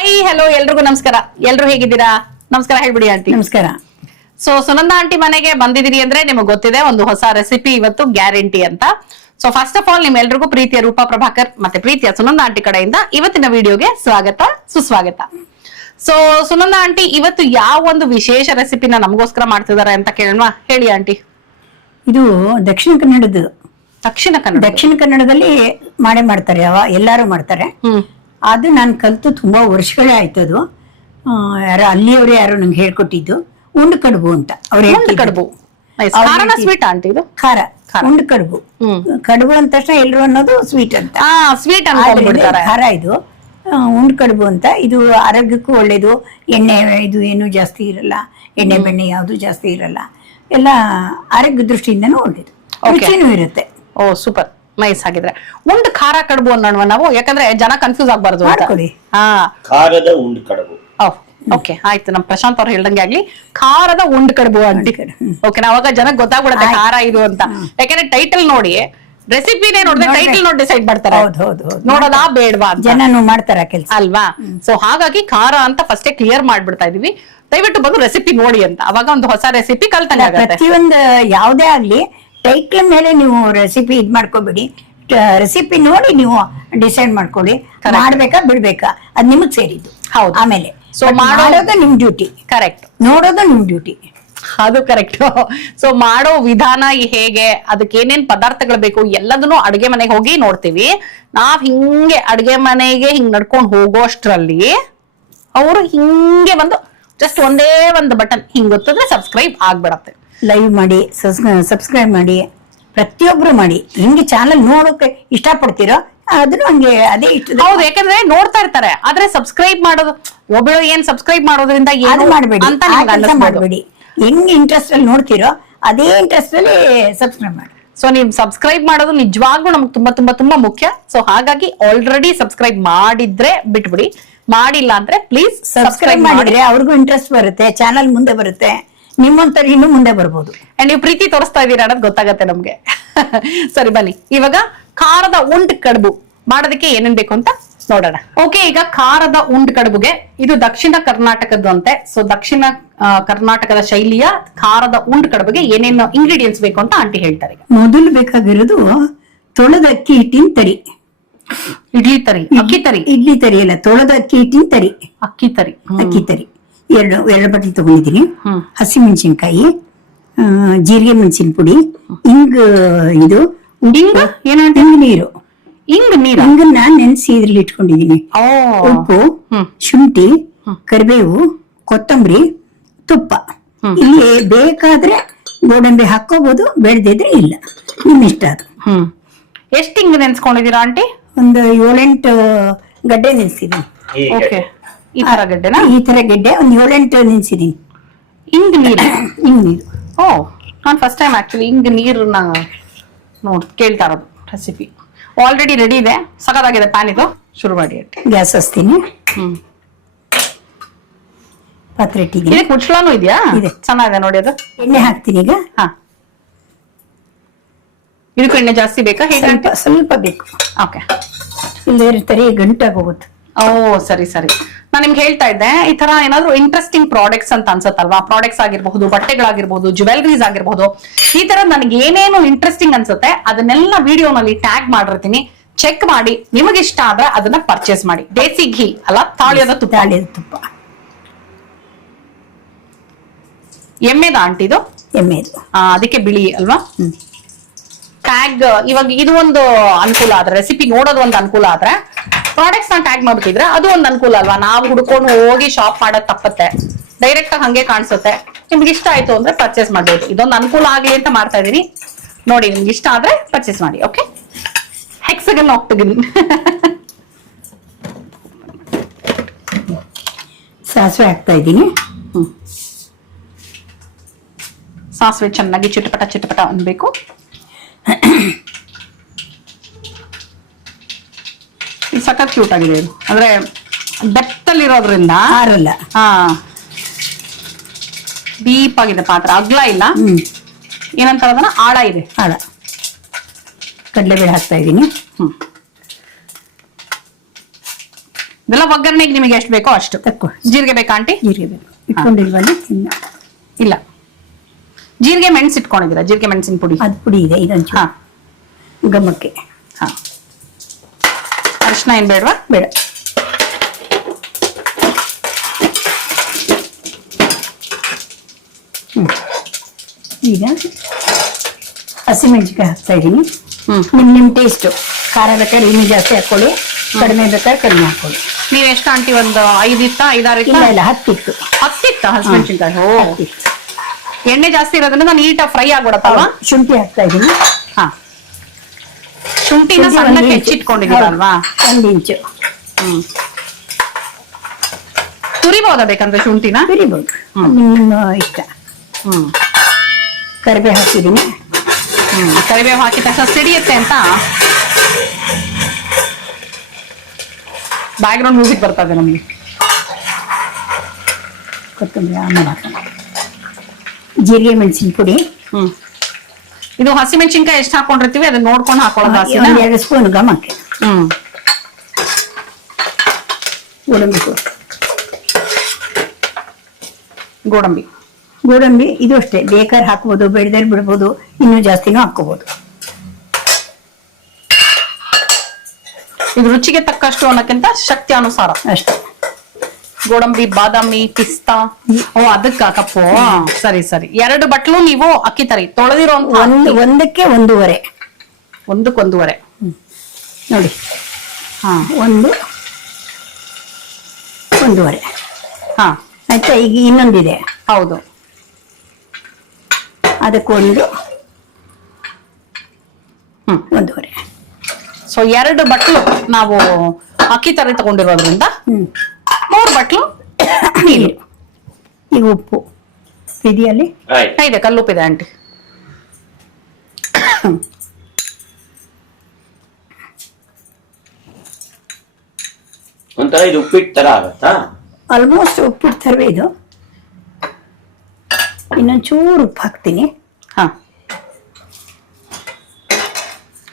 Hi hello ಎಲ್ರಿಗೂ ನಮಸ್ಕಾರ. ಎಲ್ರು ಹೇಗಿದ್ದೀರಾ? ನಮಸ್ಕಾರ ಹೇಳ್ಬಿಡಿ ಆಂಟಿ. ನಮಸ್ಕಾರ. ಸೊ ಸುನಂದ ಆಂಟಿ ಮನೆಗೆ ಬಂದಿದ್ದೀರಿ ಅಂದ್ರೆ ನಿಮಗೆ ಗೊತ್ತಿದೆ, ಒಂದು ಹೊಸ ರೆಸಿಪಿ ಇವತ್ತು ಗ್ಯಾರಂಟಿ ಅಂತ. ಸೊ ಫಸ್ಟ್ ಆಫ್ ಆಲ್ ನಿಮ್ಮೆಲ್ರಿಗೂ ಪ್ರೀತಿಯ ರೂಪಾ ಪ್ರಭಾಕರ್ ಮತ್ತೆ ಪ್ರೀತಿಯ ಸುನಂದ ಆಂಟಿ ಕಡೆಯಿಂದ ಇವತ್ತಿನ ವಿಡಿಯೋಗೆ ಸ್ವಾಗತ ಸುಸ್ವಾಗತ. ಸೊ ಸುನಂದ ಆಂಟಿ ಇವತ್ತು ಯಾವ ಒಂದು ವಿಶೇಷ ರೆಸಿಪಿನ ನಮಗೋಸ್ಕರ ಮಾಡ್ತಿದ್ದಾರೆ ಅಂತ ಕೇಳೋಣ. ಹೇಳಿ ಆಂಟಿ. ಇದು ದಕ್ಷಿಣ ಕನ್ನಡದ್ದು. ದಕ್ಷಿಣ ಕನ್ನಡದಲ್ಲಿ ಮಾಡ್ತಾರೆ, ಎಲ್ಲಾರು ಮಾಡ್ತಾರೆ. ಅದು ನಾನು ಕಲ್ತು ತುಂಬಾ ವರ್ಷಗಳೇ ಆಯ್ತದು. ಯಾರೋ ಅಲ್ಲಿಯವರು ಯಾರು ನಂಗೆ ಹೇಳ್ಕೊಟ್ಟಿದ್ದು ಉಂಡು ಕಡುಬು ಅಂತ. ಕಡುಬು ಸ್ವೀಟ್ ಆಂಟಿ. ಇದು ಖಾರ ಉಂಡು ಕಡುಬು. ಕಡುಬು ಅಂದ ತಕ್ಷಣ ಎಲ್ರು ಅನ್ನೋದು ಸ್ವೀಟ್ ಅಂತ. ಸ್ವೀಟ್ ಖಾರ ಇದು ಉಂಡು ಕಡುಬು ಅಂತ. ಇದು ಆರೋಗ್ಯಕ್ಕೂ ಒಳ್ಳೇದು. ಎಣ್ಣೆ ಇದು ಏನು ಜಾಸ್ತಿ ಇರಲ್ಲ, ಎಣ್ಣೆ ಬೆಣ್ಣೆ ಯಾವುದು ಜಾಸ್ತಿ ಇರಲ್ಲ. ಎಲ್ಲ ಆರೋಗ್ಯ ದೃಷ್ಟಿಯಿಂದನೂ ಒಳ್ಳೇದು, ರುಚಿನೂ ಇರುತ್ತೆ. ಓ ಸೂಪರ್ ನೈಸ್. ಆಗಿದ್ರೆ ಉಂಡು ಖಾರ ಕಡುಬು ಅನ್ನೋಣ ನಾವು, ಯಾಕಂದ್ರೆ ಜನ ಕನ್ಫ್ಯೂಸ್ ಆಗ್ಬಾರ್ದು. ಖಾರದ ಉಂಡು ಕಡುಬು. ಓಕೆ ಆಯ್ತು, ನಮ್ ಪ್ರಶಾಂತ್ ಅವ್ರು ಹೇಳ್ದಂಗೆ ಆಗ್ಲಿ. ಖಾರದ ಉಂಡು ಕಡುಬು ಅಂಟಿ. ಓಕೆ, ನಾವಾಗ ಜನಕ್ಕೆ ಗೊತ್ತಾಗ್ಬಿಡುತ್ತೆ ಖಾರ ಇದು ಅಂತ. ಯಾಕಂದ್ರೆ ಟೈಟಲ್ ನೋಡಿ, ರೆಸಿಪಿನೇ ನೋಡಿದ್ರೆ ಟೈಟಲ್ ನೋಡಿ ಡಿಸೈಡ್ ಮಾಡ್ತಾರೆ ನೋಡೋದಾ ಬೇಡವಾ, ಜನನು ಮಾಡ್ತಾರ ಕೆಲ್ಸ ಅಲ್ವಾ. ಸೊ ಹಾಗಾಗಿ ಖಾರ ಅಂತ ಫಸ್ಟೇ ಕ್ಲಿಯರ್ ಮಾಡ್ಬಿಡ್ತಾ ಇದೀವಿ. ದಯವಿಟ್ಟು ಬಂದು ರೆಸಿಪಿ ನೋಡಿ ಅಂತ, ಅವಾಗ ಒಂದು ಹೊಸ ರೆಸಿಪಿ ಕಲ್ತಂಗ. ಪ್ರತಿಯೊಂದು ಯಾವ್ದೇ ಆಗ್ಲಿ ಟೈಟ್ಲ್ ಮೇಲೆ ನೀವು ರೆಸಿಪಿ ಇದ್ ಮಾಡ್ಕೋಬೇಡಿ. ರೆಸಿಪಿ ನೋಡಿ ನೀವು ಡಿಸೈಡ್ ಮಾಡ್ಕೊಳ್ಳಿ, ಮಾಡ್ಬೇಕಾ ಬಿಡ್ಬೇಕಾ ಅದ್ ನಿಮಗ್ ಸೇರಿದ್ದು. ಹೌದು. ಆಮೇಲೆ ಸೊ ಮಾಡೋದು ನಿಮ್ ಡ್ಯೂಟಿ, ಕರೆಕ್ಟ್. ನೋಡೋದು ನಿಮ್ ಡ್ಯೂಟಿ, ಅದು ಕರೆಕ್ಟ್. ಸೊ ಮಾಡೋ ವಿಧಾನ ಹೇಗೆ, ಅದಕ್ಕೆ ಏನೇನ್ ಪದಾರ್ಥಗಳು ಬೇಕು ಎಲ್ಲದನ್ನು ಅಡ್ಗೆ ಮನೆಗೆ ಹೋಗಿ ನೋಡ್ತೀವಿ. ನಾವ್ ಹಿಂಗೆ ಅಡ್ಗೆ ಮನೆಗೆ ಹಿಂಗ್ ನಡ್ಕೊಂಡ್ ಹೋಗೋಷ್ಟ್ರಲ್ಲಿ ಅವರು ಹಿಂಗೆ ಬಂದು ಜಸ್ಟ್ ಒಂದೇ ಒಂದು ಬಟನ್ ಹಿಂಗ್ ಗೊತ್ತಿದ್ರೆ ಸಬ್ಸ್ಕ್ರೈಬ್ ಆಗ್ಬಿಡತ್ತೆ. ಲೈವ್ ಮಾಡಿ, ಸಬ್ಸ್ಕ್ರೈಬ್ ಮಾಡಿ, ಪ್ರತಿಯೊಬ್ರು ಮಾಡಿ. ಹಿಂಗೆ ಚಾನಲ್ ನೋಡೋಕೆ ಇಷ್ಟಪಡ್ತೀರೋ ಅದನ್ನು ಹಂಗೆ ಅದೇ ಇಷ್ಟ. ಹೌದು, ಯಾಕಂದ್ರೆ ನೋಡ್ತಾ ಇರ್ತಾರೆ, ಆದ್ರೆ ಸಬ್ಸ್ಕ್ರೈಬ್ ಮಾಡೋದು ಒಬ್ಬಳು ಏನ್ ಸಬ್ಸ್ಕ್ರೈಬ್ ಮಾಡೋದ್ರಿಂದ ಏನು ಮಾಡ್ಬೇಡಿ ಅಂತ ಮಾಡ್ಬೇಡಿ. ಹೆಂಗ್ ಇಂಟ್ರೆಸ್ಟ್ ಅಲ್ಲಿ ನೋಡ್ತೀರೋ ಅದೇ ಇಂಟ್ರೆಸ್ಟ್ ಅಲ್ಲಿ ಸಬ್ಸ್ಕ್ರೈಬ್ ಮಾಡಿ. ಸೊ ನೀವು ಸಬ್ಸ್ಕ್ರೈಬ್ ಮಾಡೋದು ನಿಜವಾಗ್ಲೂ ನಮ್ಗೆ ತುಂಬಾ ತುಂಬಾ ತುಂಬಾ ಮುಖ್ಯ. ಸೊ ಹಾಗಾಗಿ ಆಲ್ರೆಡಿ ಸಬ್ಸ್ಕ್ರೈಬ್ ಮಾಡಿದ್ರೆ ಬಿಟ್ಬಿಡಿ, ಮಾಡಿಲ್ಲ ಅಂದ್ರೆ ಪ್ಲೀಸ್ ಸಬ್ಸ್ಕ್ರೈಬ್ ಮಾಡಿದ್ರೆ ಅವ್ರಿಗೂ ಇಂಟ್ರೆಸ್ಟ್ ಬರುತ್ತೆ, ಚಾನಲ್ ಮುಂದೆ ಬರುತ್ತೆ, ನಿಮ್ಮಂತರ ಇನ್ನು ಮುಂದೆ ಬರ್ಬೋದು. ಅಂಡ್ ನೀವು ಪ್ರೀತಿ ತೋರಿಸ್ತಾ ಇದೀರ ಅನ್ನೋದು ಗೊತ್ತಾಗತ್ತೆ ನಮ್ಗೆ. ಸರಿ ಬನ್ನಿ, ಇವಾಗ ಖಾರದ ಉಂಡು ಕಡುಬು ಮಾಡೋದಕ್ಕೆ ಏನೇನ್ ಬೇಕು ಅಂತ ನೋಡೋಣ. ಓಕೆ, ಈಗ ಖಾರದ ಉಂಡು ಕಡುಬುಗೆ ಇದು ದಕ್ಷಿಣ ಕರ್ನಾಟಕದ್ದು ಅಂತೆ. ಸೊ ದಕ್ಷಿಣ ಕರ್ನಾಟಕದ ಶೈಲಿಯ ಖಾರದ ಉಂಡು ಕಡುಬುಗೆ ಏನೇನು ಇಂಗ್ರೀಡಿಯೆಂಟ್ಸ್ ಬೇಕು ಅಂತ ಆಂಟಿ ಹೇಳ್ತಾರೆ. ಮೊದಲು ಬೇಕಾಗಿರೋದು ತೊಳೆದ ಅಕ್ಕಿ ಹಿಟ್ಟಿನ ತರಿ. ಇಡ್ಲಿ ತರಿ, ಅಕ್ಕಿ ತರಿ. ಇಡ್ಲಿ ತರಿ ಅಲ್ಲ, ತೊಳೆದ ಅಕ್ಕಿ ಹಿಟ್ಟಿನ ತರಿ. ಅಕ್ಕಿ ತರಿ. ಎರಡು ಬಟ್ಲಿ ತಗೊಂಡಿದ್ದೀನಿ. ಹಸಿಮೆಣಸಿನ್ಕಾಯಿ, ಜೀರಿಗೆ ಮೆಣಸಿನ ಪುಡಿ, ಇದು ನೀರು. ಹಿಂಗನ್ನ ನೆನೆಸಿ ಇದ್ರಲ್ಲಿ ಇಟ್ಕೊಂಡಿದೀನಿ. ಉಪ್ಪು, ಶುಂಠಿ, ಕರಿಬೇವು, ಕೊತ್ತಂಬರಿ, ತುಪ್ಪ. ಇಲ್ಲಿ ಬೇಕಾದ್ರೆ ಗೋಡಂಬಿ ಹಾಕೋಬಹುದು, ಬೇಡದಿದ್ರೆ ಇಲ್ಲ, ನಿಮ್ ಇಷ್ಟ ಅದು. ಎಷ್ಟು ಹಿಂಗ್ ನೆನ್ಸ್ಕೊಂಡಿದೀರಾ ಆಂಟಿ? ಒಂದು 7-8 ಗಡ್ಡೆ ನೆನ್ಸಿದೀನಿ. ಓಕೆ, ಈ ತರ ಗಡ್ಡೆನಾ? ಈ ತರ ಗೆಡ್ಡೆ ಒಂದು 7-8 ನೆನ್ಸಿದೀನಿ. ಹಿಂಗ್ ನೀರು. ಓ, ನಾನು ಫಸ್ಟ್ ಟೈಮ್ ಆಕ್ಚುಲಿ ಹಿಂಗ್ ನೀರನ್ನ ಕೇಳ್ತಾ ಇರೋದು. ರೆಸಿಪಿ ಆಲ್ರೆಡಿ ರೆಡಿ ಇದೆ, ಸಖತ್ತಾಗಿದೆ. ಪ್ಯಾನ್ ಇದು, ಶುರು ಮಾಡಿ. ಗ್ಯಾಸ್ ಹಚ್ತೀನಿ. ಪಾತ್ರೆ ಇಟ್ಟಿದ್ದೀನಿ. ಇದಕ್ಕೆ ಮುಚ್ಚಳನೂ ಇದೆಯಾ? ಇದೆ, ಚೆನ್ನಾಗಿದೆ ನೋಡಿ. ಅದು ಎಣ್ಣೆ ಹಾಕ್ತೀನಿ ಈಗ. ಇದಕ್ಕೂ ಎಣ್ಣೆ ಜಾಸ್ತಿ ಬೇಕಾ? ಸ್ವಲ್ಪ ಬೇಕು. ಓಕೆ, ಇಲ್ಲೇ ಗಂಟಾಗ ಹೋಗುತ್ತೆ. ಓ ಸರಿ ಸರಿ. ನಾನು ನಿಮ್ಗೆ ಹೇಳ್ತಾ ಇದ್ದೆ, ಈ ತರ ಏನಾದ್ರು ಇಂಟ್ರೆಸ್ಟಿಂಗ್ ಪ್ರಾಡಕ್ಟ್ಸ್ ಅಂತ ಅನ್ಸತ್ತಲ್ವಾ? ಪ್ರಾಡಕ್ಟ್ಸ್ ಆಗಿರ್ಬಹುದು, ಬಟ್ಟೆಗಳಾಗಿರ್ಬಹುದು, ಜ್ಯುವೆಲರೀಸ್ ಆಗಿರ್ಬಹುದು, ಈ ತರ ನನಗೆ ಏನೇನು ಇಂಟ್ರೆಸ್ಟಿಂಗ್ ಅನ್ಸುತ್ತೆ ಅದನ್ನೆಲ್ಲ ವಿಡಿಯೋನಲ್ಲಿ ಟ್ಯಾಗ್ ಮಾಡಿರ್ತೀನಿ. ಚೆಕ್ ಮಾಡಿ, ನಿಮಗೆ ಇಷ್ಟ ಆದ್ರೆ ಅದನ್ನ ಪರ್ಚೇಸ್ ಮಾಡಿ. ದೇಸಿ ಘೀ ಅಲ್ಲ, ತಾಳಿಯದ ತುಪ್ಪ. ತುಪ್ಪ ಎಮ್ಮೆದ ಆಂಟಿ ಇದು? ಎಮ್ಮೆದು. ಅದಕ್ಕೆ ಬಿಳಿ ಅಲ್ವಾ? ಟ್ಯಾಗ್ ಇವಾಗ ಇದು ಒಂದು ಅನುಕೂಲ ಆದ್ರೆ, ರೆಸಿಪಿ ನೋಡೋದು ಒಂದು ಅನುಕೂಲ ಆದ್ರೆ, ಪ್ರಾಡಕ್ಟ್ಸ್ ನ ಟ್ಯಾಗ್ ಮಾಡ್ಬಿಟ್ಟಿದ್ರೆ ಅದು ಒಂದು ಅನುಕೂಲ ಅಲ್ವಾ? ನಾವು ಹುಡ್ಕೊಂಡು ಹೋಗಿ ಶಾಪ್ ಮಾಡೋದ್ ತಪ್ಪತ್ತೆ, ಡೈರೆಕ್ಟ್ ಆಗಿ ಹಂಗೆ ಕಾಣಿಸುತ್ತೆ. ನಿಮ್ಗೆ ಇಷ್ಟ ಆಯ್ತು ಅಂದ್ರೆ ಪರ್ಚೇಸ್ ಮಾಡ್ಬೋದು. ಇದೊಂದು ಅನುಕೂಲ ಆಗ್ಲಿ ಅಂತ ಮಾಡ್ತಾ ಇದೀನಿ. ನೋಡಿ, ನಿಮ್ಗೆ ಇಷ್ಟ ಆದ್ರೆ ಪರ್ಚೇಸ್ ಮಾಡಿ. ಓಕೆ, ಹೆಕ್ಸಗನ್ ಆಕ್ಟಗನ್. ಸಾಸಿವೆ ಹಾಕ್ತಾ ಇದ್ದೀನಿ. ಸಾಸಿವೆ ಚೆನ್ನಾಗಿ ಚಿಟಪಟ ಚಿಟಪಟ ಅನ್ಬೇಕು. ಸಖತ್ ಕ್ಯೂಟ್ ಆಗಿದೆ ಇದು, ಅಂದ್ರೆ ಡೆಪ್ತ್ ಅಲ್ಲಿ ಇರೋದ್ರಿಂದ ಆರಲ್ಲ. ಡೀಪ್ ಆಗಿದೆ ಪಾತ್ರ, ಅಗ್ಲ ಇಲ್ಲ. ಏನಂತ ಅದನ್ನ ಆಳ ಇದೆ. ಆಳ. ಕಡಲೆಬೇಳೆ ಹಾಕ್ತಾ ಇದ್ದೀನಿ. ಇದೆಲ್ಲ ಒಗ್ಗರಣೆಗೆ ನಿಮಗೆ ಎಷ್ಟು ಬೇಕೋ ಅಷ್ಟು. ತಕ್ಕೋ ಜೀರಿಗೆ ಬೇಕಾ ಆಂಟಿ? ಜೀರಿಗೆ ಬೇಕು ಇಟ್ಕೊಂಡಿಲ್ವಲ್ಲ ಇಲ್ಲ, ಜೀರಿಗೆ ಮೆಣಸು ಇಟ್ಕೊಂಡಿದ್ದೀರಾ? ಜೀರಿಗೆ ಮೆಣಸಿನ ಪುಡಿ ಅದು ಪುಡಿ ಇದೆ ಇದೊಂಚು. ಹಾ ಗಮಕ್ಕೆ ಹಾ. ಅರಿಶಿನ ಏನ್ ಬೇಡವಾ? ಬೇಡ. ಈಗ ಹಸಿಮೆಣಸಿನಕಾಯಿ ಹಾಕ್ತಾ ಇದ್ದೀನಿ. ನಿಮ್ ಟೇಸ್ಟ್, ಖಾರ ಬೇಕಾದ್ರೆ ಇನ್ನೂ ಜಾಸ್ತಿ ಹಾಕೊಳ್ಳಿ, ಕಡಿಮೆ ಬೇಕಾದ್ರೆ ಕಡಿಮೆ ಹಾಕೊಳ್ಳಿ. ನೀವ್ ಎಷ್ಟು ಆಂಟಿ? ಒಂದು 5 ಇತ್ತ 5-6 ಇತ್ತ? ಇಲ್ಲ ಇಲ್ಲ 10 ಇತ್ತು. 10 ಇತ್ತ ಹಸಿಮೆಣಸಿನಕಾಯಿ? ಓ, 10 ಇತ್ತು. ಎಣ್ಣೆ ಜಾಸ್ತಿ ಇರೋದ್ರಿಂದ ನೀಟಾಗಿ ಫ್ರೈ ಆಗ್ಬಿಡತ್ತಲ್ವಾ? ಶುಂಠಿ ಹಾಕ್ತಾ ಇದ್ದೀನಿ. ಹಾ, ಶುಂಠಿನ ಸಣ್ಣಕ್ಕೆ ಹೆಚ್ಚಿಟ್ಕೊಂಡಿದ್ದೀರಲ್ವಾ? 1 ಇಂಚು ತುರಿಬಹುದಾ ಬೇಕಂದ್ರೆ ಶುಂಠಿನ? ತುರಿಬಹುದು, ನಿಮ್ಮ ಇಷ್ಟ. ಕರಿಬೇವು ಹಾಕಿದ್ದೀನಿ. ಕರಿಬೇವು ಹಾಕಿದ ತಕ್ಷಣ ಸಿಡಿಯುತ್ತೆ ಅಂತ ಬ್ಯಾಕ್ ಗ್ರೌಂಡ್ ಮ್ಯೂಸಿಕ್ ಬರ್ತದೆ ನಮ್ಗೆ. ಕೊತ್ತಂಬರಿ ಆಮೇಲೆ ಹಾಕೋಣ. ಜೀರಿಗೆ ಮೆಣಸಿನ ಪುಡಿ. ಇದು ಹಸಿ ಮೆಣಸಿನ್ಕಾಯಿ ಎಷ್ಟು ಹಾಕೊಂಡಿರ್ತೀವಿ ಅದನ್ನ ನೋಡ್ಕೊಂಡು ಹಾಕೊಳ್ಳೋದು. 2 ಸ್ಪೂನ್ ಗಮಕ್ಕೆ. ಗೋಡಂಬಿ ಪುಡಿ. ಗೋಡಂಬಿ ಗೋಡಂಬಿ ಇದು ಅಷ್ಟೇ, ಬೇಕಾದ್ರೆ ಹಾಕ್ಬೋದು, ಬೇಡದಲ್ಲಿ ಬಿಡ್ಬೋದು, ಇನ್ನೂ ಜಾಸ್ತಿನೂ ಹಾಕೋಬಹುದು. ಇದು ರುಚಿಗೆ ತಕ್ಕಷ್ಟು ಅನ್ನೋಕ್ಕಿಂತ ಶಕ್ತಿ ಅನುಸಾರ ಅಷ್ಟೇ. ಗೋಡಂಬಿ, ಬಾದಾಮಿ, ಪಿಸ್ತಾ. ಓ, ಅದಕ್ಕ ಕಪ್ಪು. ಸರಿ ಸರಿ. 2 ಬಟ್ಲು ನೀವು ಅಕ್ಕಿ ತರಿ ತೊಳೆದಿರೋ ಒಂದಕ್ಕೆ 1.5. 1ಕ್ಕೆ 1.5 ನೋಡಿ. ಹಾ, 1.5. ಹಾ ಆಯ್ತಾ. ಈಗ ಇನ್ನೊಂದಿದೆ. ಹೌದು, ಅದಕ್ಕೊಂದು 1.5. ಸೊ 2 ಬಟ್ಲು ನಾವು ಅಕ್ಕಿ ತರಿ ತಗೊಂಡಿರೋದ್ರಿಂದ 3 ಬಟ್ಲು ನೀರು. ಈಗ ಉಪ್ಪು ಇದೆಯಲ್ಲಿ ಇದೆ, ಕಲ್ಲುಪ್ಪಿದೆ ಆಂಟಿ. ಒಂಥರ ಇದು ಉಪ್ಪಿಟ್ಟು ತರ ಆಗತ್ತಾ? ಆಲ್ಮೋಸ್ಟ್ ಉಪ್ಪಿಟ್ಟು ಥರವೇ ಇದು. ಇನ್ನೊಂಚೂರು ಉಪ್ಪು ಹಾಕ್ತೀನಿ. ಹಾ,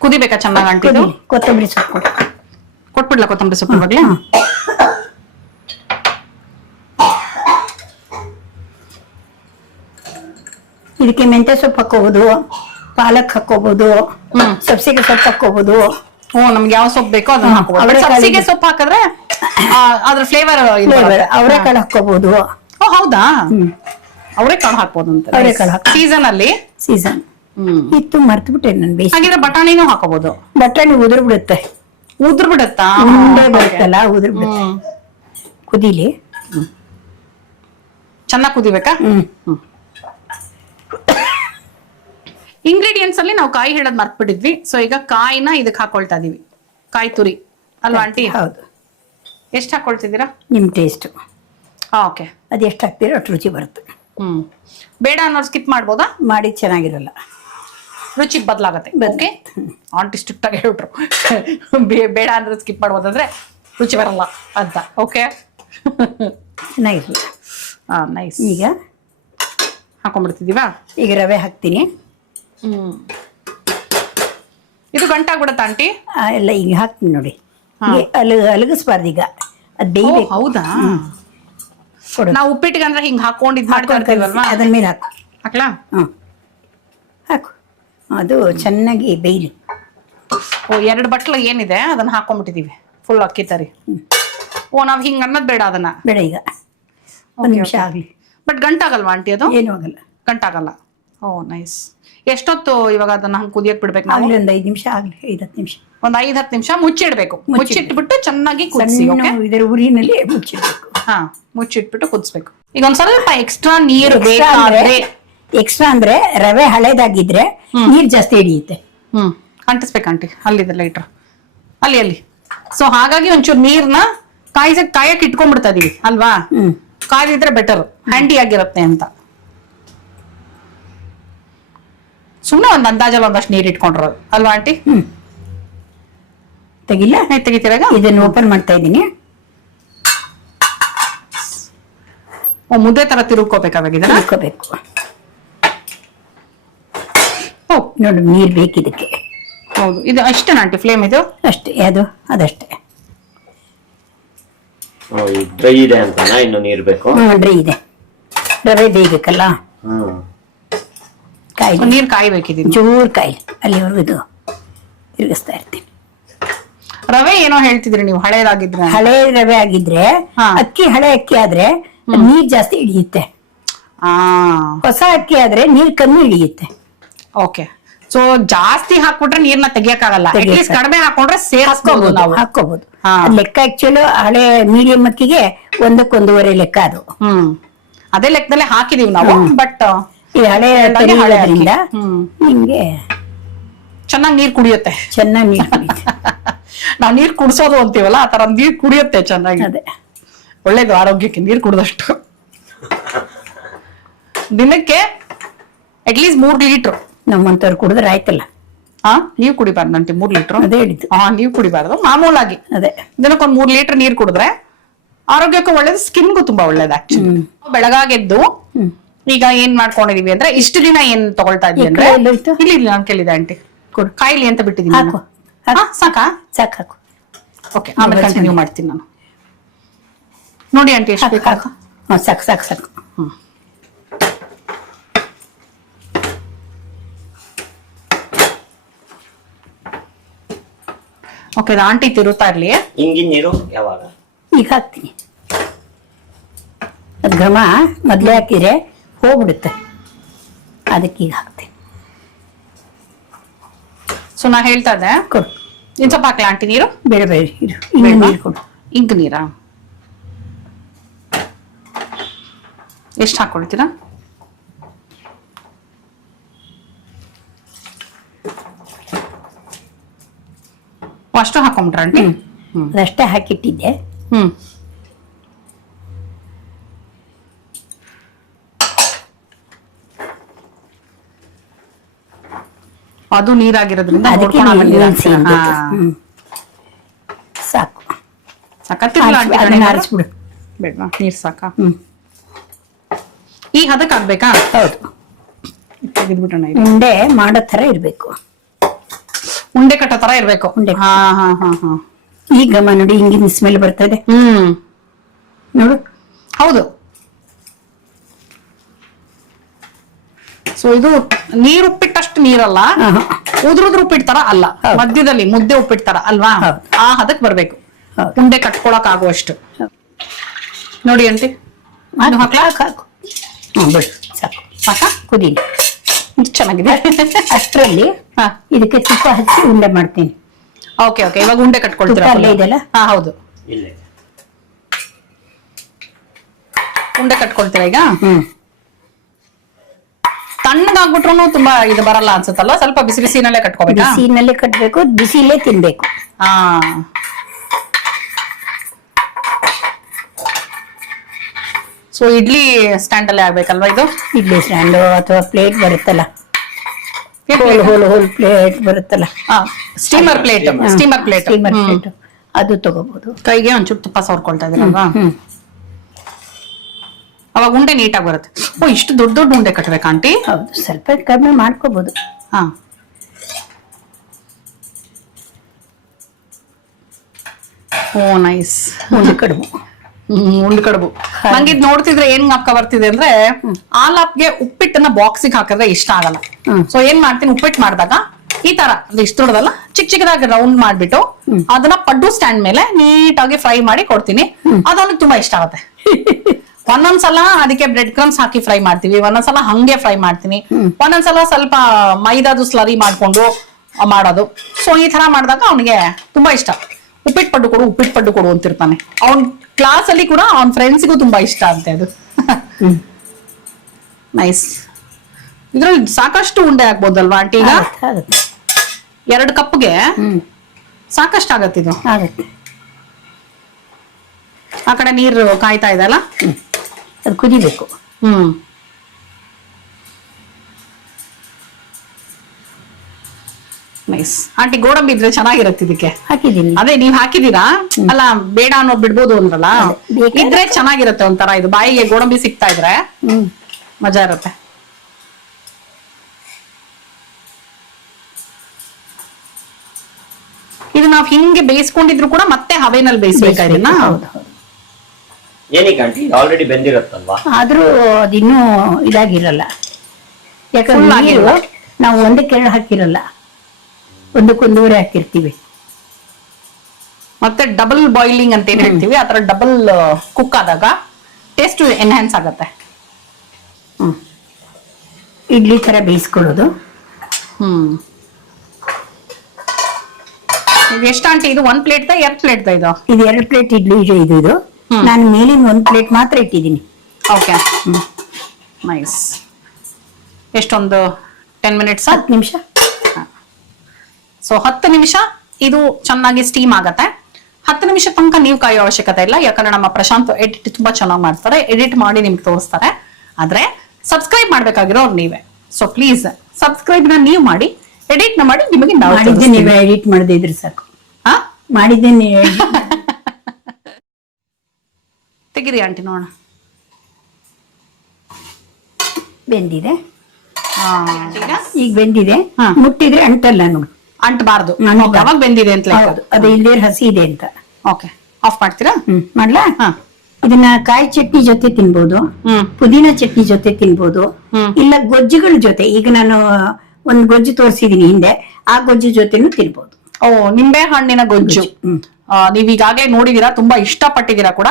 ಕುದಿಬೇಕಾ ಚೆನ್ನಾಗಿ ಆಂಟಿ? ಇದು ಕೊತ್ತಂಬರಿ ಸೊಪ್ಪು ಕೊಟ್ಬಿಡ್ಲ? ಕೊತ್ತಂಬರಿ ಸೊಪ್ಪು ಇವಾಗ್ಲೇ? ಇದಕ್ಕೆ ಮೆಂತ್ಯ ಸೊಪ್ಪು ಹಾಕೋಬಹುದು, ಪಾಲಕ್ ಹಾಕೋಬಹುದು, ಸಬ್ಸಿಗೆ ಸೊಪ್ಪು ಹಾಕೋಬಹುದು. ಓ, ನಮ್ಗೆ ಯಾವ ಸೊಪ್ಪು ಬೇಕೋ ಅದನ್ನ ಹಾಕೋಬಹುದು. ಸಬ್ಸಿಗೆ ಸೊಪ್ಪು ಹಾಕಿದ್ರೆ ಅದ್ರ ಫ್ಲೇವರ್. ಅವರೆಕಾಳು ಹಾಕೋಬಹುದು. ಓ, ಹೌದಾ? ಅವರೆಕಾಳು ಹಾಕ್ಬೋದು ಅಂತ. ಅವರೆಕಾಳು ಸೀಸನ್ ಅಲ್ಲಿ ಸೀಸನ್ ಇತ್ತು, ಮರ್ತು ಬಿಟ್ಟೆ ನಾನು. ಬೇಯಿಸಿ ಹಾಗಿದ್ರೆ ಬಟಾಣಿನೂ ಹಾಕೋಬಹುದು. ಬಟಾಣಿ ಉದುರು ಬಿಡುತ್ತೆ. ಉದ್ರ ಬಿಡುತ್ತಾ? ಉಂಡೆ ಬರುತ್ತಲ್ಲ, ಉದುರು ಬಿಡುತ್ತೆ. ಕುದೀಲಿ, ಚೆನ್ನಾಗಿ ಕುದಿಬೇಕಾ? ಇಂಗ್ರೀಡಿಯೆಂಟ್ಸ್ ಅಲ್ಲಿ ನಾವು ಕಾಯಿ ಹೇಳೋದ್ ಮರ್ತ್ಬಿಟ್ಟಿದ್ವಿ. ಸೊ ಈಗ ಕಾಯಿನ ಇದಕ್ಕೆ ಹಾಕೊಳ್ತಾ ಇದೀವಿ. ಕಾಯಿ ತುರಿ ಅಲ್ವಾ ಆಂಟಿ? ಹೌದು. ಎಷ್ಟು ಹಾಕೊಳ್ತಿದ್ದೀರಾ? ನಿಮ್ ಟೇಸ್ಟ್. ಓಕೆ, ಅದು ಎಷ್ಟು ಹಾಕ್ತೀರೋ ಅಷ್ಟು ರುಚಿ ಬರುತ್ತೆ. ಬೇಡ ಅನ್ನೋರು ಸ್ಕಿಪ್ ಮಾಡ್ಬೋದಾ? ಮಾಡಿ ಚೆನ್ನಾಗಿರಲ್ಲ, ರುಚಿ ಬದಲಾಗತ್ತೆ. ಓಕೆ, ಆಂಟಿ ಸ್ಟ್ರಿಕ್ಟ್ ಆಗಿ ಹೇಳ್ಬಿಟ್ರು. ಬೇಡ ಅಂದ್ರೆ ಸ್ಕಿಪ್ ಮಾಡ್ಬೋದಂದ್ರೆ ರುಚಿ ಬರಲ್ಲ ಅಂತ. ಓಕೆ, ಚೆನ್ನಾಗಿರಲ್ಲ. ನೈಸ್. ಈಗ ಹಾಕೊಂಡ್ಬಿಡ್ತಿದೀವಾ? ಈಗ ರವೆ ಹಾಕ್ತೀನಿ. ಇದು ಗಂಟಾಗ್ಬಿಡತ್ತ ಆಂಟಿ? ಎಲ್ಲ ಈಗ ಹಾಕ್ತೀನಿ ನೋಡಿ. ಅಲಗಿಸ್ಬಾರ್ದು, ಈಗ ಅದು ಬೇಯಬೇಕು. ಹೌದಾ? ನಾವು ಉಪ್ಪಿಟ್ಟಿಗೆ ಅಂದ್ರೆ ಹಿಂಗ್ ಹಾಕೊಂಡು ಇದ್ ಮಾಡ್ತಾ ಇರ್ತೀವಲ್ವಾ? ಅದ್ರ ಮೇಲೆ ಹಾಕು. ಹಾಕ್ಲಾ? ಹಾಕು, ಅದು ಚೆನ್ನಾಗಿ ಬೇಯಲಿ. ಓ, 2 ಬಟ್ಲು ಏನಿದೆ ಅದನ್ನ ಹಾಕೊಂಡ್ಬಿಟ್ಟಿದೀವಿ, ಫುಲ್ ಅಕ್ಕಿ ತರಿ. ಓ, ನಾವ್ ಹಿಂಗ್ ಅನ್ನೋದ್ ಬೇಡ ಅದನ್ನ? ಬೇಡ, ಈಗ 1 ನಿಮಿಷ ಆಗ್ಲಿ. ಬಟ್ ಗಂಟಾಗಲ್ವಾ ಆಂಟಿ? ಅದು ಏನು ಆಗಲ್ಲ, ಗಂಟಾಗಲ್ಲ. ಓ, ನೈಸ್. ಎಷ್ಟೊತ್ತು ಇವಾಗ ಅದನ್ನ ಹಂಗ್ ಕುದಿಯಕ್ ಬಿಡ್ಬೇಕು ನಾವು? ಒಂದು 5 ನಿಮಿಷ ಆಗ್ಲಿ, 5-10 ನಿಮಿಷ. ಒಂದ್ 5-10 ನಿಮಿಷ ಮುಚ್ಚಿಡ್ಬೇಕು. ಮುಚ್ಚಿಟ್ಬಿಟ್ಟು ಚೆನ್ನಾಗಿ ಕುದಿಸಿ. ಇದರ ಉರಿನಲ್ಲಿ ಮುಚ್ಚಿಡ್ಬೇಕು. ಹಾ, ಮುಚ್ಚಿಟ್ಬಿಟ್ಟು ಕುದಿಸ್ಬೇಕು. ಈಗ ಒಂದ್ ಸ್ವಲ್ಪ ಎಕ್ಸ್ಟ್ರಾ ನೀರು ಬೇಕಾದ್ರೆ, ಎಕ್ಸ್ಟ್ರಾ ಅಂದ್ರೆ ರವೆ ಹಳೇದಾಗಿದ್ರೆ ನೀರ್ ಜಾಸ್ತಿ ಹಿಡಿಯುತ್ತೆ. ಅಂಟಿಸ್ಬೇಕು ಆಂಟಿ. ಅಲ್ಲಿದೆ ಲೈಟ್ರ್, ಅಲ್ಲಿ. ಸೊ ಹಾಗಾಗಿ ಒಂಚೂರು ನೀರ್ನ ಕಾಯಕ್ ಇಟ್ಕೊಂಡ್ಬಿಡ್ತಾ ಇದೀವಿ ಅಲ್ವಾ? ಕಾಯ್ದಿದ್ರೆ ಬೆಟರ್, ಹ್ಯಾಂಡಿ ಆಗಿರುತ್ತೆ ಅಂತ. ಸುಮ್ನೆ ಒಂದ್ ಅಂದಾಜಲ್ಲಿ ಒಂದಷ್ಟು ನೀರ್ ಇಟ್ಕೊಂಡಿರೋದು ಅಲ್ವಾ ಆಂಟಿ? ತೆಗಿಲ್ಲ, ತೆಗಿತೀರಾಗ? ಇದನ್ನ ಓಪನ್ ಮಾಡ್ತಾ ಇದ್ದೀನಿ. ಮುದ್ದೆ ತರ ತಿರುಗ್ಕೋಬೇಕಾಗಿದೆ. ತಿರುಗ್ಕೋಬೇಕು. ನೋಡಿ, ನೀರ್ ಬೇಕಿದಕ್ಕೆ. ಹೌದು. ಇದು ಅಷ್ಟೇನಾ ಆಂಟಿ ಫ್ಲೇಮ್? ಇದು ಅಷ್ಟೇ, ಅದಷ್ಟೇ. ಡ್ರೈ ಇದೆ ಅಂತನಾ ಇನ್ನು ನೀರ್ ಬೇಕು? ಡ್ರೈ ಇದೆ, ರವೆ ಬೇಯಬೇಕಲ್ಲ, ಹ್ಮ್. ಕಾಯಿ ನೀರ್ ಕಾಯ್ಬೇಕಿದೀನಿ. ಜೋರ್ ಕಾಯಿ ಅಲ್ಲಿವರೆಗೂ ಇದು ತಿರುಗಿಸ್ತಾ ಇರ್ತೀನಿ. ರವೆ ಏನೋ ಹೇಳ್ತಿದ್ರಿ ನೀವು, ಹಳೇದಾಗಿದ್ರೆ. ಹಳೆ ರವೆ ಆಗಿದ್ರೆ, ಹಾ. ಹಳೆ ಅಕ್ಕಿ ಆದ್ರೆ ನೀರ್ ಜಾಸ್ತಿ ಹಿಡಿಯುತ್ತೆ. ಆ ಹೊಸ ಅಕ್ಕಿ ಆದ್ರೆ ನೀರ್ ಕಮ್ಮಿ ಹಿಡಿಯುತ್ತೆ. ಓಕೆ. ಸೊ ಜಾಸ್ತಿ ಹಾಕ್ಬಿಟ್ರೆ ನೀರ್ನ ತೆಗಿಯಕ್ಕಾಗಲ್ಲ, ಅಟ್ಲೀಸ್ಟ್ ಕಡಿಮೆ ಹಾಕೊಂಡ್ರೆ ಸೇರಿಸ್ಕೋಬಹುದು ನಾವು. ಹಾಕೋಬಹುದು. ಹಾ. ಲೆಕ್ಕ ಆಕ್ಚುಲಿ ಹಳೆ ಮೀಡಿಯಂ ಅಕ್ಕಿಗೆ 1.5 ಲೆಕ್ಕ ಅದು. ಅದೇ ಲೆಕ್ಕದಲ್ಲೇ ಹಾಕಿದೀವಿ ನಾವು. ಬಟ್ ಈ ಹಳೆ ತೆರೆಯೋದ್ರಿಂದ ನಿಮ್ಗೆ ಚೆನ್ನಾಗಿ ನೀರ್ ಕುಡಿಯುತ್ತೆ. ಚೆನ್ನಾಗಿ ನೀರು ಕುಡಿಯುತ್ತೆ. ನಾವ್ ನೀರ್ ಕುಡ್ಸೋದು ಅಂತೀವಲ್ಲ, ಆ ತರ ನೀರ್ ಕುಡಿಯುತ್ತೆ ಚೆನ್ನಾಗಿ. ಅದೇ ಒಳ್ಳೇದು ಆರೋಗ್ಯಕ್ಕೆ ನೀರ್ ಕುಡ್ದಷ್ಟು. ದಿನಕ್ಕೆ ಅಟ್ಲೀಸ್ಟ್ 3 ಲೀಟರ್ ನಮ್ಮಂತವ್ರು ಕುಡಿದ್ರೆ ಆಯ್ತಲ್ಲ. ನೀವ್ ಕುಡಿಬಾರ್ದಂಟಿ 3 ಲೀಟರ್. ಅದೇ ಹೇಳಿದ್ದು. ನೀವ್ ಕುಡಿಬಾರ್ದು, ಮಾಮೂಲಾಗಿ ಅದೇ ದಿನಕ್ಕೊಂದ್ 3 ಲೀಟರ್ ನೀರ್ ಕುಡಿದ್ರೆ ಆರೋಗ್ಯಕ್ಕೂ ಒಳ್ಳೇದು, ಸ್ಕಿನ್ಗೂ ತುಂಬಾ ಒಳ್ಳೇದು ಆಕ್ಚುಲಿ. ಬೆಳಗಾಗೆದ್ದು ಈಗ ಏನ್ ಮಾಡ್ಕೊಂಡಿದೀವಿ ಅಂದ್ರೆ, ಇಷ್ಟು ದಿನ ಏನ್ ತಗೊಳ್ತಾ ಇದ್ವಿ ಅಂದ್ರೆ, ಎಲ್ಲೋಯ್ತು? ಇಲ್ಲಿ ನಾನು ಕೇಳಿದೆ ಆಂಟಿ, ಕಾಯಿಲಿ ಅಂತ ಬಿಟ್ಟಿದೀನಿ. ಹಾಕು. ಸಾಕಾ? ಸಾಕು ಹಾಕು. ಓಕೆ, ಆಮೇಲೆ ಕಂಟಿನ್ಯೂ ಮಾಡ್ತೀನಿ ನಾನು. ನೋಡಿ ಆಂಟಿ ಎಷ್ಟು ಬೇಕಾ? ಸಾಕು ಸಾಕು ಸಾಕು. ಓಕೆ, ಆಂಟಿ ತಿರುತ್ತಾ ಇರ್ಲಿ. ಹಿಂಗಿನ ನೀರು ಯಾವಾಗ? ಈಗ ಹಾಕ್ತೀನಿ. ಅದ್ ಘಮ ಮೊದ್ಲೇ ಹಾಕಿದ್ರೆ ಹೋಗ್ಬಿಡುತ್ತೆ, ಅದಕ್ಕೆ ಈಗ ಹಾಕ್ತೀನಿ. ಸೊ ನಾ ಹೇಳ್ತಾ ಇದ್ದೆ, ಕೊಡು. ಇನ್ ಸ್ವಲ್ಪ ಹಾಕ್ಲಾ ಆಂಟಿ ನೀರು? ಬೇಡ ಬೇಡ, ಇನ್ನು ನೀರು ಕೊಡು. ಇಂಕ್ ನೀರಾ? ಎಷ್ಟು ಹಾಕೊಳ್ತೀರಾ? ಅಷ್ಟು ಹಾಕೊಂಡ್ರ ಆಂಟಿ? ಅದಷ್ಟೇ ಹಾಕಿಟ್ಟಿದ್ದೆ. ಅದು ನೀರಾಗಿರೋದ್ರಿಂದ ಅದಕ್ಕೆ ಸಾಕು. ಸಾಕತ್ತಿರಲ್ಲ ಆರಿಸ್ಬಿಡು. ಬೇಡವಾ? ನೀರ್ ಸಾಕಾ? ಈ ಹದಕ್ಕೆ ಆಗ್ಬೇಕಾ? ಹೌದು. ತೆಗೆದ್ಬಿಟ್ಟಣ. ಉಂಡೆ ಮಾಡೋ ತರ ಇರ್ಬೇಕು, ಉಂಡೆ ಕಟ್ಟೋ ತರ ಇರ್ಬೇಕು. ಉಂಡೆ. ಹಾ ಹಾ ಹಾ ಹಾ. ಈ ಘಮ ನೋಡಿ, ಹಿಂಗಿನ ಸ್ಮೆಲ್ ಬರ್ತದೆ ನೋಡು. ಹೌದು. ಸೊ ಇದು ನೀರು ಉಪ್ಪಿಟ್ಟಷ್ಟು ನೀರಲ್ಲ, ಉದ್ರುದ್ರ ಉಪ್ಪಿಟ್ಟು ತರ ಅಲ್ಲ, ಮಧ್ಯದಲ್ಲಿ ಮುದ್ದೆ ಉಪ್ಪಿಟ್ಟು ತರ ಅಲ್ವಾ? ಆ ಹದಕ್ ಬರ್ಬೇಕು, ಉಂಡೆ ಕಟ್ಕೊಳಕ್ ಆಗುವಷ್ಟು. ನೋಡಿ ಆಂಟಿ, ಸಾಕು. ಬಿಡು, ಸಾಕು. ಸಾಕಾ? ಕುದೀನಿ. ಚೆನ್ನಾಗಿದೆ. ಅಷ್ಟರಲ್ಲಿ ಇದಕ್ಕೆ ತುಪ್ಪ ಹಚ್ಚಿ ಉಂಡೆ ಮಾಡ್ತೀನಿ. ಓಕೆ ಓಕೆ, ಇವಾಗ ಉಂಡೆ ಕಟ್ಕೊಳ್ತೀರಾ? ತುಪ್ಪ ಅಲ್ಲೇ ಇದೆಲ್ಲ. ಹಾ ಹೌದು, ಇಲ್ಲೇ ಉಂಡೆ ಕಟ್ಕೊಳ್ತೀರಾ ಈಗ? ತಣ್ಣಗಾಗ್ಬಿಟ್ರು ತುಂಬಾ ಇದು ಬರಲ್ಲ ಅನ್ಸುತ್ತಲ್ಲ, ಸ್ವಲ್ಪ ಬಿಸಿ ಬಿಸಿನಲ್ಲೇ ಕಟ್ಕೋಬೇಕಾ? ಬಿಸಿನಲ್ಲೇ ಕಟ್ಬೇಕು, ಬಿಸಿಲೇ ತಿನ್ಬೇಕು. ಹಾ. ಸೊ ಇಡ್ಲಿ ಸ್ಟ್ಯಾಂಡ್ ಅಲ್ಲೇ ಆಗ್ಬೇಕಲ್ವಾ ಇದು? ಇಡ್ಲಿ ಸ್ಟ್ಯಾಂಡು ಅಥವಾ ಪ್ಲೇಟ್ ಬರುತ್ತಲ್ಲ, ಹೋಲ್ ಪ್ಲೇಟ್ ಬರುತ್ತಲ್ಲ, steamer plate. Steamer plate, steamer plate ಅದು ತಗೋಬಹುದು. ಕೈಗೆ ಒಂಚೂರು ತುಪ್ಪ ಸವರ್ಕೊಳ್ತಾ ಇದೀರಲ್ವಾ? ಅವಾಗ ಉಂಡೆ ನೀಟಾಗಿ ಬರುತ್ತೆ. ಓ, ಇಷ್ಟು ದೊಡ್ಡ ದೊಡ್ಡ ಉಂಡೆ ಕಟ್ಬೇಕಾ ಆಂಟಿ? ಹೌದು, ಸ್ವಲ್ಪ ಕಡಿಮೆ ಮಾಡ್ಕೋಬಹುದು. ಹಾ. ಓ ನೈಸ್. ಉಂಡೆ ಕಡುಬು. ಉಂಡೆ ಕಡುಬು. ನಂಗೆ ಇದ್ ನೋಡ್ತಿದ್ರೆ ಏನ್ ಜ್ಞಾಪಕ ಬರ್ತಿದೆ ಅಂದ್ರೆ, ಆಲಾಪ್ಗೆ ಉಪ್ಪಿಟ್ಟನ್ನ ಬಾಕ್ಸಿಗೆ ಹಾಕಿದ್ರೆ ಇಷ್ಟ ಆಗಲ್ಲ. ಸೊ ಏನ್ ಮಾಡ್ತೀನಿ, ಉಪ್ಪಿಟ್ಟು ಮಾಡಿದಾಗ ಈ ತರ ಇಷ್ಟು ದೊಡ್ಡದಲ್ಲ, ಚಿಕ್ಕ ಚಿಕ್ಕದಾಗಿ ರೌಂಡ್ ಮಾಡ್ಬಿಟ್ಟು ಅದನ್ನ ಪಡ್ಡು ಸ್ಟ್ಯಾಂಡ್ ಮೇಲೆ ನೀಟಾಗಿ ಫ್ರೈ ಮಾಡಿ ಕೊಡ್ತೀನಿ. ಅದು ಅವ್ನಿಗೆ ತುಂಬಾ ಇಷ್ಟ ಆಗುತ್ತೆ. ಒಂದೊಂದ್ಸಲ ಅದಕ್ಕೆ ಬ್ರೆಡ್ ಕ್ರಮ್ಸ್ ಹಾಕಿ ಫ್ರೈ ಮಾಡ್ತೀವಿ, ಒಂದೊಂದ್ಸಲ ಹಂಗೆ ಫ್ರೈ ಮಾಡ್ತೀನಿ, ಒಂದೊಂದ್ಸಲ ಸ್ವಲ್ಪ ಮೈದಾದು ಸ್ಲರಿ ಮಾಡ್ಕೊಂಡು ಮಾಡೋದು. ಸೊ ಈ ತರ ಮಾಡಿದಾಗ ಅವನಿಗೆ ತುಂಬಾ ಇಷ್ಟ. ಉಪ್ಪಿಟ್ಟು ಪಡ್ಡು ಕೊಡು, ಉಪ್ಪಿಟ್ಟು ಪಡ್ಡು ಕೊಡು ಅಂತಿರ್ತಾನೆ. ಅವ್ನ್ ಕ್ಲಾಸ್ ಅಲ್ಲಿ ಕೂಡ ಅವ್ನ ಫ್ರೆಂಡ್ಸಿಗೂ ತುಂಬಾ ಇಷ್ಟ ಅಂತೆ ಅದು. ನೈಸ್. ಇದ್ರಲ್ಲಿ ಸಾಕಷ್ಟು ಉಂಡೆ ಆಗ್ಬೋದಲ್ವಾ ಆಂಟಿ? ಈಗ 2 ಕಪ್ಗೆ ಸಾಕಷ್ಟು ಆಗತ್ತಿದು. ಆ ಕಡೆ ನೀರು ಕಾಯ್ತಾ ಇದೆ ಅಲ್ಲ, ಅದು ಕುದಿಬೇಕು. ನೈಸ್. ಆಂಟಿ ಗೋಡಂಬಿ ಇದ್ರೆ ಚೆನ್ನಾಗಿರತ್ತೆ ಇದಕ್ಕೆ. ಹಾಕಿದೀನಿ. ಅದೇ ನೀವ್ ಹಾಕಿದೀರಾ ಅಲ್ಲ, ಬೇಡ ಅನ್ನೋದು ಬಿಡ್ಬೋದು ಅಂದ್ರಲ್ಲ, ಇದ್ರೆ ಚೆನ್ನಾಗಿರತ್ತೆ ಒಂಥರ. ಇದು ಬಾಯಿಗೆ ಗೋಡಂಬಿ ಸಿಗ್ತಾ ಇದ್ರೆ ಮಜಾ ಇರತ್ತೆ. ಇದು ನಾವ್ ಹಿಂಗೆ ಬೇಯಿಸ್ಕೊಂಡಿದ್ರು ಕೂಡ ಮತ್ತೆ ಹವೆನಲ್ಲಿ ಬೇಯಿಸ್ಬೇಕಾ ಇದನ್ನ? ಏನಕ್ಕೆ ಆಂಟಿ ಆಲ್ರೆಡಿ ಬೆಂದಿರತ್ತಲ್ವಾ? ಆದ್ರೂ ಅದಿನ್ನೂ ಇದಾಗಿರಲ್ಲ, Full ಯಾಕಂದ್ರೆ ನೀರು ಆಗಿಲ್ಲ. ನಾವು ಒಂದಕ್ಕೆರಡು ಹಾಕಿರಲ್ಲ, ಒಂದಕ್ಕೊಂದೂವರೆ ಹಾಕಿರ್ತೀವಿ. ಮತ್ತೆ ಡಬಲ್ ಬಾಯ್ಲಿಂಗ್ ಅಂತ ಏನ್ ಹೇಳ್ತೀವಿ, ಆತರ ಡಬಲ್ ಕುಕ್ ಆದಾಗ ಟೇಸ್ಟ್ ಎನ್ಹಾನ್ಸ್ ಆಗತ್ತೆ. ಇಡ್ಲಿ ತರ ಬೇಯಿಸ್ಕೊಳ್ಳೋದು. ಎಷ್ಟು ಆಂಟಿ ಇದು? 1 ಪ್ಲೇಟ್ 2 ಪ್ಲೇಟ್ ಇದು? ಇದು 2 ಪ್ಲೇಟ್ ಇಡ್ಲಿ ಇದೆ ಇದು. ನಾನು ಮೇಲಿನ 1 ಪ್ಲೇಟ್ ಮಾತ್ರ ಇಟ್ಟಿದ್ದೀನಿ. Okay, nice. ಎಷ್ಟೊಂದು 10 ಮಿನಿಟ್ಸ್? 10 ನಿಮಿಷ. ಸೊ 10 ನಿಮಿಷ ಇದು ಚೆನ್ನಾಗಿ ಸ್ಟೀಮ್ ಆಗತ್ತೆ. 10 ನಿಮಿಷ ತನಕ ನೀವು ಕಾಯೋ ಅವಶ್ಯಕತೆ ಇಲ್ಲ, ಯಾಕಂದ್ರೆ ನಮ್ಮ ಪ್ರಶಾಂತ್ ಎಡಿಟ್ ತುಂಬಾ ಚೆನ್ನಾಗಿ ಮಾಡ್ತಾರೆ, ಎಡಿಟ್ ಮಾಡಿ ನಿಮ್ಗೆ ತೋರಿಸ್ತಾರೆ. ಆದ್ರೆ ಸಬ್ಸ್ಕ್ರೈಬ್ ಮಾಡ್ಬೇಕಾಗಿರೋರು ನೀವೇ. ಸೊ ಪ್ಲೀಸ್ ಸಬ್ಸ್ಕ್ರೈಬ್ ನ ನೀವು ಮಾಡಿ, ಎಡಿಟ್ ನ ಮಾಡಿ ನಿಮಗೆ ನಾವು ಮಾಡಿದ್ದೆ ನೀವೇ ಎಡಿಟ್ ಮಾಡದೇ ಇದ್ರೆ ಸಾಕು. ಹಾ, ಮಾಡಿದ್ದೆ ನೀವು ತೆಗಿರಿ ಆಂಟಿ ನೋಡೋಣ. ಬೆಂದಿದೆ, ಈಗ ಈಗ ಬೆಂದಿದೆ. ಹಾ. ಮುಟ್ಟಿದ್ರೆ ಅಂಟಲ್ಲ ನೋಡಿ, ಅಂಟಬಾರ್ದು. ಅಂಟ್ಬಾರ್ದು. ಯಾವಾಗ ಬೆಂದಿದೆ ಅಂತ ಹೌದು, ಅದು ಇಲ್ಲೇ ಹಸಿ ಇದೆ ಅಂತ. ಓಕೆ, ಆಫ್ ಮಾಡ್ತೀರಾ? ಮಾಡ್ಲಾ? ಹಾ. ಇದನ್ನ ಕಾಯಿ ಚಟ್ನಿ ಜೊತೆ ತಿನ್ಬೋದು, ಪುದೀನ ಚಟ್ನಿ ಜೊತೆ ತಿನ್ಬೋದು, ಇಲ್ಲ ಗೊಜ್ಜುಗಳ ಜೊತೆ. ಈಗ ನಾನು ಒಂದ್ ಗೊಜ್ಜು ತೋರಿಸಿದೀನಿ ಹಿಂದೆ, ಆ ಗೊಜ್ಜು ಜೊತೆನೂ ತಿನ್ಬೋದು. ಓ, ನಿಂಬೆ ಹಣ್ಣಿನ ಗೊಜ್ಜು. ನೀವ್ ಈಗಾಗಲೇ ನೋಡಿದೀರಾ, ತುಂಬಾ ಇಷ್ಟಪಟ್ಟಿದ್ದೀರಾ ಕೂಡ.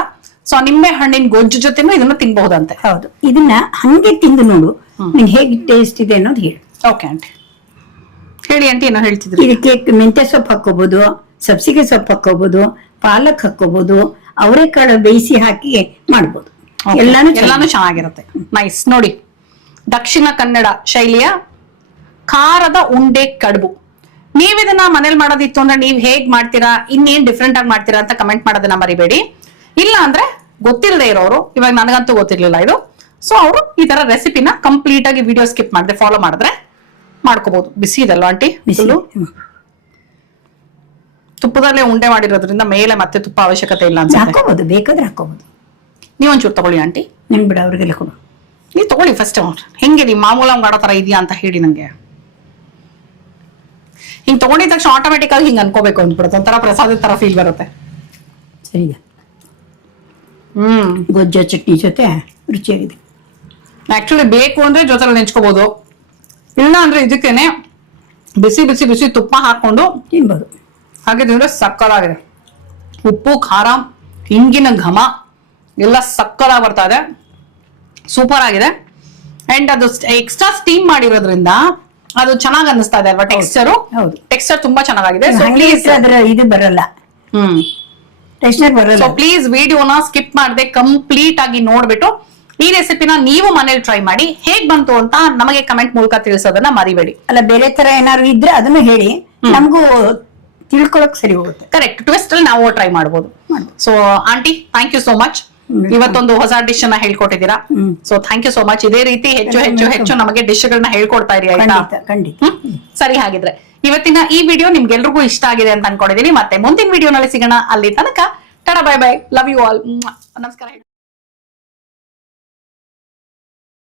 ಸೊ ನಿಂಬೆ ಹಣ್ಣಿನ ಗೊಜ್ಜು ಜೊತೆನೂ ಇದನ್ನ ತಿನ್ಬಹುದಂತೆ. ಹೌದು, ಇದನ್ನ ಹಂಗೆ ತಿಂದು ನೋಡು, ನಿನ್ ಹೇಗೆ ಟೇಸ್ಟ್ ಇದೆ ಅನ್ನೋದು ಹೇಳು. ಓಕೆ ಆಂಟಿ, ಹೇಳಿ ಆಂಟಿ, ಏನೋ ಹೇಳ್ತಿದ್ರಿ. ಇದಕ್ಕೆ ಮೆಂತ್ಯ ಸೊಪ್ಪು ಹಾಕೋಬಹುದು, ಸಬ್ಸಿಗೆ ಸೊಪ್ಪು ಹಾಕೋಬಹುದು, ಪಾಲಕ್ ಹಾಕೋಬಹುದು, ಅವರೆಕಾಳು ಬೇಯಿಸಿ ಹಾಕಿ ಮಾಡ್ಬೋದು. ಎಲ್ಲಾನು ಚೆನ್ನಾಗಿರುತ್ತೆ. ನೈಸ್. ನೋಡಿ, ದಕ್ಷಿಣ ಕನ್ನಡ ಶೈಲಿಯ ಖಾರದ ಉಂಡೆ ಕಡುಬು. ನೀವ್ ಇದನ್ನ ಮನೇಲಿ ಮಾಡೋದಿತ್ತು ಅಂದ್ರೆ ನೀವ್ ಹೇಗ್ ಮಾಡ್ತೀರಾ, ಇನ್ನೇನ್ ಡಿಫ್ರೆಂಟ್ ಆಗಿ ಮಾಡ್ತೀರಾ ಅಂತ ಕಮೆಂಟ್ ಮಾಡೋದನ್ನ ಮರಿಬೇಡಿ. ಇಲ್ಲ ಅಂದ್ರೆ ಗೊತ್ತಿಲ್ಲದೆ ಇರೋರು, ಇವಾಗ ನನಗಂತೂ ಗೊತ್ತಿರ್ಲಿಲ್ಲ ಇದು, ಸೊ ಅವರು ಈ ತರ ರೆಸಿಪಿನ ಕಂಪ್ಲೀಟ್ ಆಗಿ ವಿಡಿಯೋ ಸ್ಕಿಪ್ ಮಾಡದೆ ಫಾಲೋ ಮಾಡಿದ್ರೆ ಮಾಡ್ಕೋಬಹುದು. ಬಿಸಿ ಇದಲ್ಲ ಆಂಟಿ? ತುಪ್ಪದಲ್ಲೇ ಉಂಡೆ ಮಾಡಿರೋದ್ರಿಂದ ಮೇಲೆ ಮತ್ತೆ ತುಪ್ಪ ಅವಶ್ಯಕತೆ ಇಲ್ಲ ಅನ್ಸುತ್ತೆ. ಹಾಕೋಬಹುದು, ಬೇಕಾದ್ರೆ ಹಾಕೋಬಹುದು. ನೀವೊಂಚೂರು ತಗೊಳ್ಳಿ ಆಂಟಿ. ನನ್ ಬಿಡ, ಅವ್ರಿಗೆಲ್ಲ ಕೊಡು. ನೀವು ತಗೊಳ್ಳಿ ಫಸ್ಟ್. ಹೆಂಗೆ ನೀವು ಮಾಮೂಲ ಮಾಡೋ ತರ ಇದೆಯಾ ಅಂತ ಹೇಳಿ ನಂಗೆ. ಹಿಂಗ್ ತಗೊಂಡಿದ ತಕ್ಷಣ ಆಟೋಮೆಟಿಕ್ ಆಗಿ ಹಿಂಗ್ ಅನ್ಕೋಬೇಕು ಅಂದ್ಬಿಡುತ್ತೆ, ಒಂಥರ ಪ್ರಸಾದದ ತರ ಫೀಲ್ ಬರುತ್ತೆ. ಸರಿ, ಗೊಜ್ಜ ಚಟ್ನಿ ಜೊತೆ ರುಚಿಯಾಗಿದೆ. ಆಕ್ಚುಲಿ ಬೇಕು ಅಂದ್ರೆ ಜೊತೆ ನೆಂಚ್ಕೋಬಹುದು, ಇಲ್ಲ ಅಂದ್ರೆ ಇದಕ್ಕೇನೆ ಬಿಸಿ ಬಿಸಿ ಬಿಸಿ ತುಪ್ಪ ಹಾಕೊಂಡು ತಿನ್ಬೋದು. ಹಾಗೆ ತಿಂದ್ರೆ ಸಕ್ಕತ್ತಾಗಿದೆ. ಉಪ್ಪು, ಖಾರ, ಹಿಂಗಿನ ಘಮ ಎಲ್ಲ ಸಕ್ಕತ್ತಾಗಿ ಬರ್ತಾ ಇದೆ, ಸೂಪರ್ ಆಗಿದೆ. ಅಂಡ್ ಅದು ಎಕ್ಸ್ಟ್ರಾ ಸ್ಟೀಮ್ ಮಾಡಿರೋದ್ರಿಂದ ಅದು ಚೆನ್ನಾಗಿ ಅನ್ನಿಸ್ತಾ ಇದೆ ಅಲ್ವಾ? ಟೆಕ್ಸ್ಚರ್ ಟೆಕ್ಸ್ಚರ್ ತುಂಬಾ ಚೆನ್ನಾಗಿದೆ. ಸೊ ಪ್ಲೀಸ್ ಅದರ ಇದು ಬರಲ್ಲ, ಟೆಕ್ಸ್ಚರ್ ಬರಲ್ಲ. ಸೊ ಪ್ಲೀಸ್ ವಿಡಿಯೋನ ಸ್ಕಿಪ್ ಮಾಡದೆ ಕಂಪ್ಲೀಟ್ ಆಗಿ ನೋಡ್ಬಿಟ್ಟು ಈ ರೆಸಿಪಿನ ನೀವು ಮನೇಲಿ ಟ್ರೈ ಮಾಡಿ, ಹೇಗ್ ಬಂತು ಅಂತ ನಮಗೆ ಕಮೆಂಟ್ ಮೂಲಕ ತಿಳಿಸೋದನ್ನ ಮರಿಬೇಡಿ. ಅಲ್ಲ, ಬೇರೆ ತರ ಏನಾದ್ರು ಇದ್ರೆ ಅದನ್ನು ಹೇಳಿ, ನಮಗೂ ತಿಳ್ಕೊಳಕ್ ಸರಿ ಹೋಗುತ್ತೆ. ಕರೆಕ್ಟ್, ಟ್ವಿಸ್ಟ್ ಅಲ್ಲಿ ನಾವು ಟ್ರೈ ಮಾಡಬಹುದು. So aunty, thank you so much. ಇವತ್ತೊಂದು ಹೊಸ ಡಿಶ್ ಅನ್ನ ಹೇಳ್ಕೊಟ್ಟಿದ್ದೀರಾ. So thank you so much. ಇದೇ ರೀತಿ ಹೆಚ್ಚು ಹೆಚ್ಚು ಹೆಚ್ಚು ನಮಗೆ ಡಿಶ್ ಗಳನ್ನ ಹೇಳ್ಕೊಡ್ತಾ ಇರಿ, ಆಯ್ತಾ? ಖಂಡಿತ. ಸರಿ, ಹಾಗಿದ್ರೆ ಇವತ್ತಿನ ಈ ವಿಡಿಯೋ ನಿಮ್ಗೆಲ್ರಿಗೂ ಇಷ್ಟ ಆಗಿದೆ ಅಂತ ಅನ್ಕೊಂಡಿದೀನಿ. ಮತ್ತೆ ಮುಂದಿನ ವಿಡಿಯೋನಲ್ಲಿ ಸಿಗೋಣ. ಅಲ್ಲಿ ತನಕ ಟಾಟಾ, bye bye, love you all, ನಮಸ್ಕಾರ.